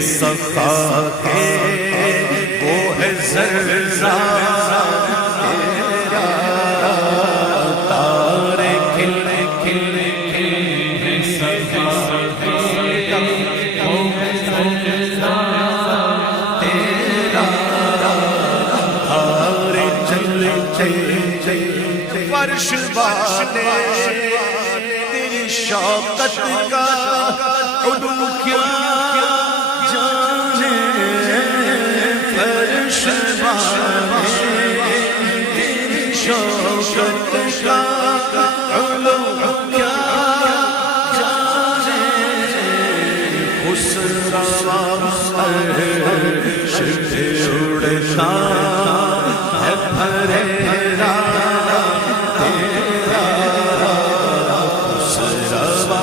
سخا کے وہ ہے ذرہ تیرا، تارے کھل کھل کھل سخا کا وہ ہے ذرہ تیرا، تارے چل چل فرش والے تیری شوقت کا علو کیا جانے، فرش والے تیری شوقت کا علو کیا جانے، خسروا عرش پہ اڑتا ہے بھرے